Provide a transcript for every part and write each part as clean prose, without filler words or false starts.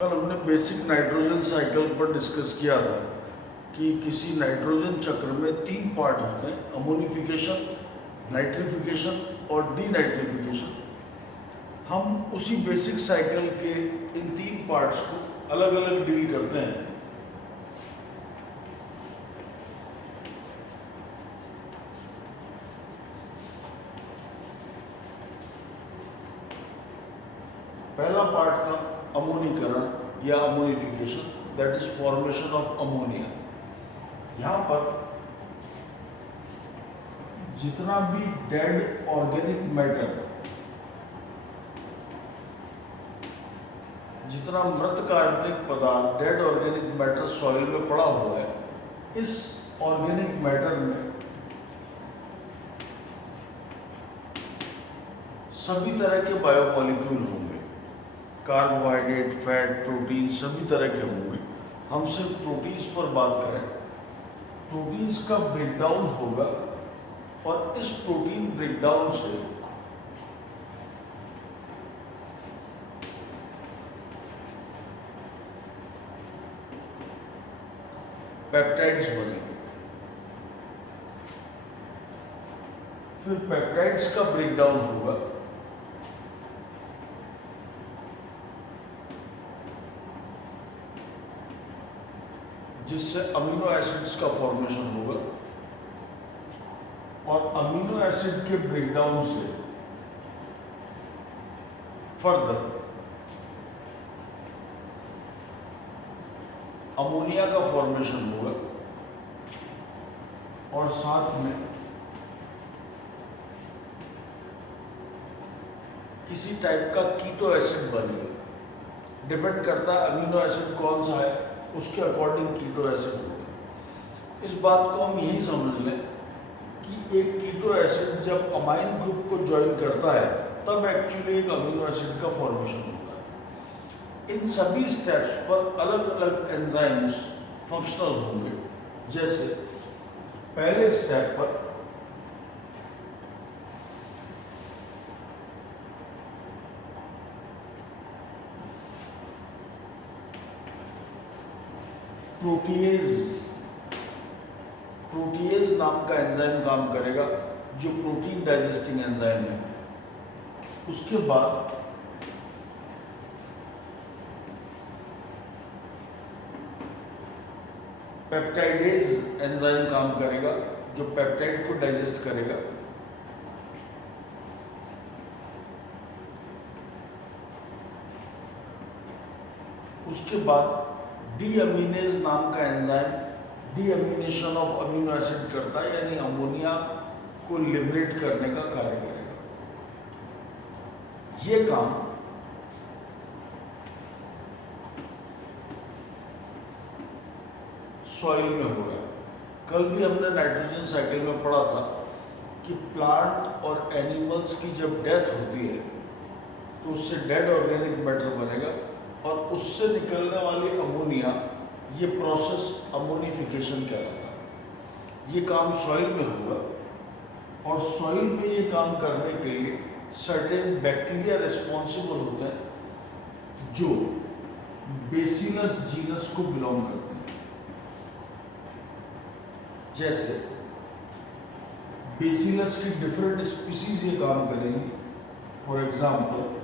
कल हमने basic nitrogen cycle पर डिस्कस किया था कि किसी नाइट्रोजन चक्र में 3 पार्ट होते हैं, अमोनिफिकेशन, नाइट्रिफिकेशन और डीनाइट्रिफिकेशन। हम उसी बेसिक साइकिल के इन 3 पार्ट्स को अलग अलग डील करते हैं। पहला पार्ट था अमोनीकरण या ammonification, that is formation of ammonia. यहाँ पर जितना भी डेड ऑर्गेनिक मैटर, जितना मृत कार्बनिक पदार्थ, डेड ऑर्गेनिक मैटर सॉइल में पड़ा हुआ है, इस ऑर्गेनिक मैटर में सभी तरह के बायोमॉलिक्यूल होंगे। कार्बोहाइड्रेट, फैट, प्रोटीन सभी तरह के होंगे। हम सिर्फ प्रोटीन्स पर बात करें, प्रोटीन्स का ब्रेकडाउन होगा और इस प्रोटीन ब्रेकडाउन से पेप्टाइड्स बनेंगे। फिर पेप्टाइड्स का ब्रेकडाउन होगा, जिससे अमीनो एसिड्स का फॉर्मेशन होगा और अमीनो एसिड के ब्रेकडाउन से फर्दर अमोनिया का फॉर्मेशन होगा और साथ में किसी टाइप का कीटो एसिड बनेगा। डिपेंड करता है अमीनो एसिड कौन सा है, उसके अकॉर्डिंग कीटो एसिड होगा। इस बात को हम यही समझ लें कि एक कीटो एसिड जब अमाइन ग्रुप को ज्वाइन करता है तब एक्चुअली एक अमीनो एसिड का फॉर्मेशन होता है। इन सभी स्टेप्स पर अलग अलग एंजाइम्स फंक्शनल होंगे। जैसे पहले स्टेप पर प्रोटीएज नाम का एंजाइम काम करेगा, जो प्रोटीन डाइजेस्टिंग एंजाइम है। उसके बाद पेप्टाइडेज एंजाइम काम करेगा, जो पेप्टाइड को डाइजेस्ट करेगा। उसके बाद डीअमीनेज नाम का एंजाइम डीअमीनेशन ऑफ अमीनो एसिड करता है, यानी अमोनिया को लिबरेट करने का कार्य करेगा। ये काम सॉइल में हो रहा है। कल भी हमने नाइट्रोजन साइकिल में पढ़ा था कि प्लांट और एनिमल्स की जब डेथ होती है तो उससे डेड ऑर्गेनिक मैटर बनेगा और उससे निकलने वाली अमोनिया, ये प्रोसेस अमोनिफिकेशन कहलाता है। ये काम सॉइल में होगा और सॉइल में ये काम करने के लिए सर्टेन बैक्टीरिया रिस्पॉन्सिबल होते हैं जो बेसिलस जीनस को बिलोंग करते हैं। जैसे बेसिलस की डिफरेंट स्पीसीज ये काम करेंगी। फॉर एग्जाम्पल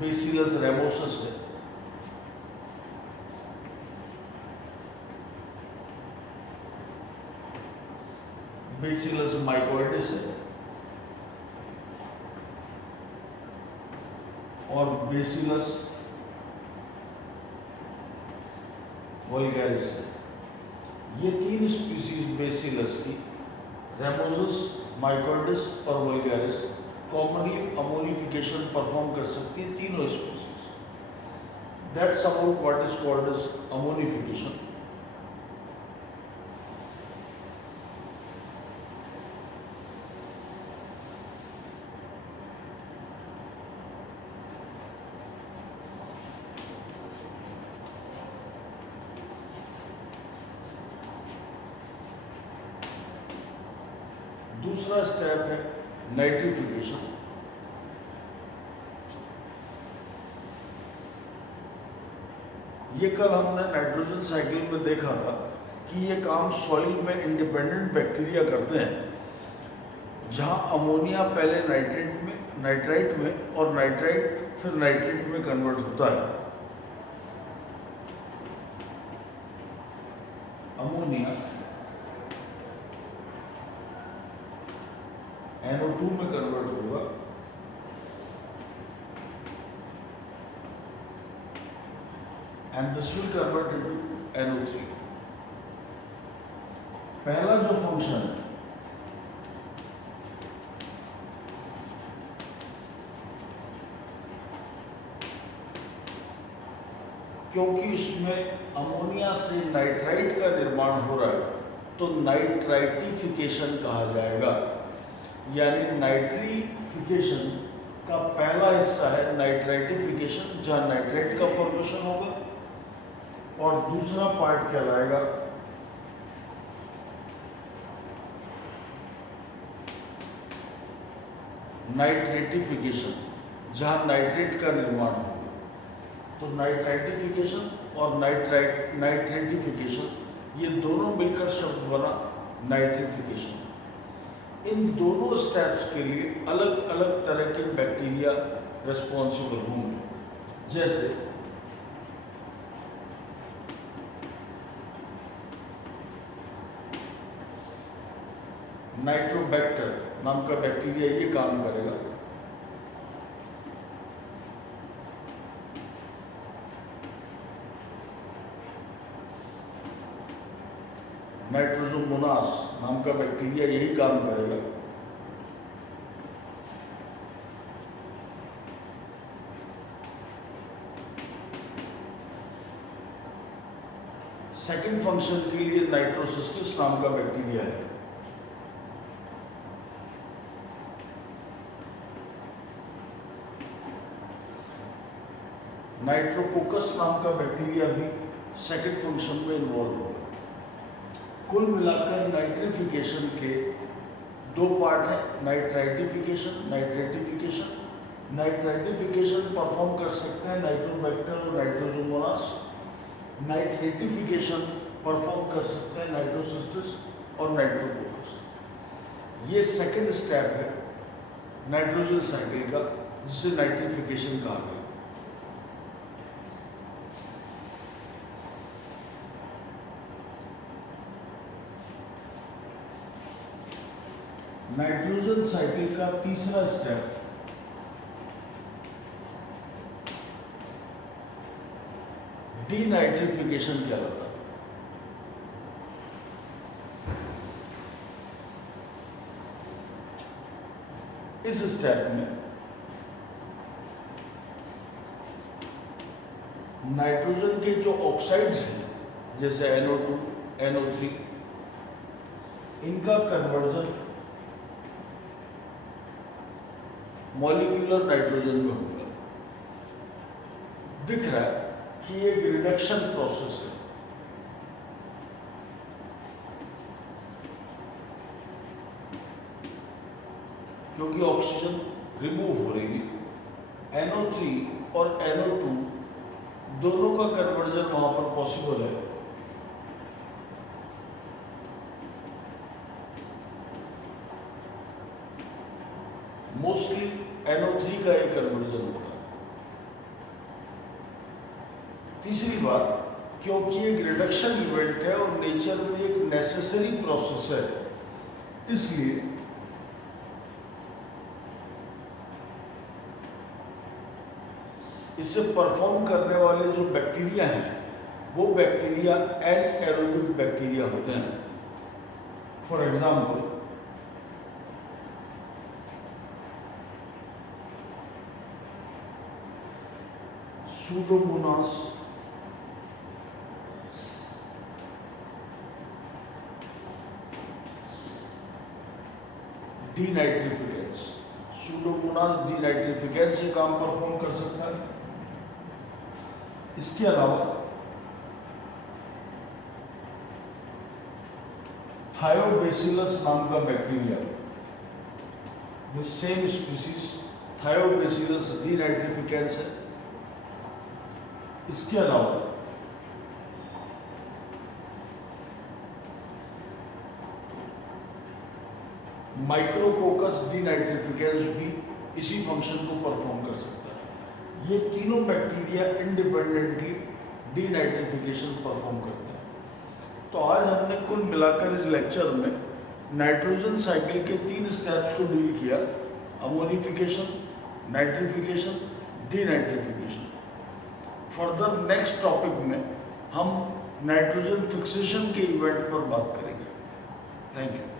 बेसिलस रेमोसस है, बेसिलस माइकोइडिस है और बेसिलस वल्गैरिस है। ये 3 स्पीसीज बेसिलस की, रेमोसस, माइकोइडिस और वल्गैरिस, कॉमनली अमोनिफिकेशन परफॉर्म कर सकती है, तीनों species. That's about what is called as ammonification. दूसरा स्टेप है नाइट्रिफिकेशन। ये कल हमने नाइट्रोजन साइकिल में देखा था कि ये काम सॉइल में इंडिपेंडेंट बैक्टीरिया करते हैं, जहाँ अमोनिया पहले नाइट्राइट में और नाइट्राइट फिर नाइट्रेट में कन्वर्ट होता है। अमोनिया NO2 में कन्वर्ट होगा and this will convert into NO3। पहला जो फंक्शन है क्योंकि इसमें अमोनिया से नाइट्राइट का निर्माण हो रहा है तो नाइट्राइटिफिकेशन कहा जाएगा। यानी नाइट्रिफिकेशन का पहला हिस्सा है नाइट्राइटिफिकेशन, जहां नाइट्राइट का फॉर्मेशन होगा, और दूसरा पार्ट कहलाएगा नाइट्रेटिफिकेशन, जहां नाइट्रेट का निर्माण होगा। तो नाइट्राइटिफिकेशन और नाइट्रेटिफिकेशन ये दोनों मिलकर शब्द बना नाइट्रिफिकेशन। इन दोनों स्टेप्स के लिए अलग अलग तरह के बैक्टीरिया रिस्पॉन्सिबल होंगे। जैसे नाइट्रोबैक्टर नाम का बैक्टीरिया ये काम करेगा। नाइट्रोसोमोनास नाम का बैक्टीरिया यही काम करेगा। सेकंड फंक्शन के लिए नाइट्रोसिस्टिस नाम का बैक्टीरिया है। नाइट्रोकोकस नाम का बैक्टीरिया भी सेकंड फंक्शन में इन्वॉल्व होगा। कुल मिलाकर नाइट्रिफिकेशन के दो पार्ट हैं, नाइट्राइटिफिकेशन, नाइट्रेटिफिकेशन। नाइट्राइटिफिकेशन परफॉर्म कर सकते हैं नाइट्रोबैक्टर और नाइट्रोसोमोनास। नाइट्रेटिफिकेशन परफॉर्म कर सकते हैं नाइट्रोसिस्टिस और नाइट्रोकोकस। ये सेकंड स्टेप है नाइट्रोजन साइकिल का, जिसे नाइट्रिफिकेशन कहा गया। नाइट्रोजन साइकिल का तीसरा स्टेप डीनाइट्रिफिकेशन कहलाता है। इस स्टेप में नाइट्रोजन के जो ऑक्साइड्स हैं जैसे NO2, NO3, इनका कन्वर्जन मॉलिक्यूलर नाइट्रोजन में होगा। दिख रहा है कि ये एक रिडक्शन प्रोसेस है। क्योंकि ऑक्सीजन रिमूव हो रही है, NO3 और NO2 दोनों का कन्वर्जन वहां पर पॉसिबल है। मोस्टली NO3 का एक कन्वर्जन होता है। तीसरी बात, क्योंकि एक रिडक्शन इवेंट है और नेचर में एक नेसेसरी प्रोसेस है, इसलिए इसे परफॉर्म करने वाले जो बैक्टीरिया हैं वो बैक्टीरिया एनएरोबिक बैक्टीरिया होते हैं। For example Pseudomonas, डीनाइट्रिफिकेंस। Pseudomonas डीनाइट्रिफिकेंस से काम परफॉर्म कर सकता है। इसके अलावा थायोबैसिलस नाम का bacteria, the same species Thiobacillus denitrificans है। इसके अलावा माइक्रोकोकस डीनाइट्रिफिकेंस भी इसी फंक्शन को परफॉर्म कर सकता है। ये तीनों बैक्टीरिया इंडिपेंडेंटली डीनाइट्रिफिकेशन परफॉर्म करते हैं। तो आज हमने कुल मिलाकर इस लेक्चर में नाइट्रोजन साइकिल के 3 स्टेप्स को डील किया, ammonification, nitrification, denitrification. Further next topic में हम नाइट्रोजन फिक्सेशन के इवेंट पर बात करेंगे। Thank you.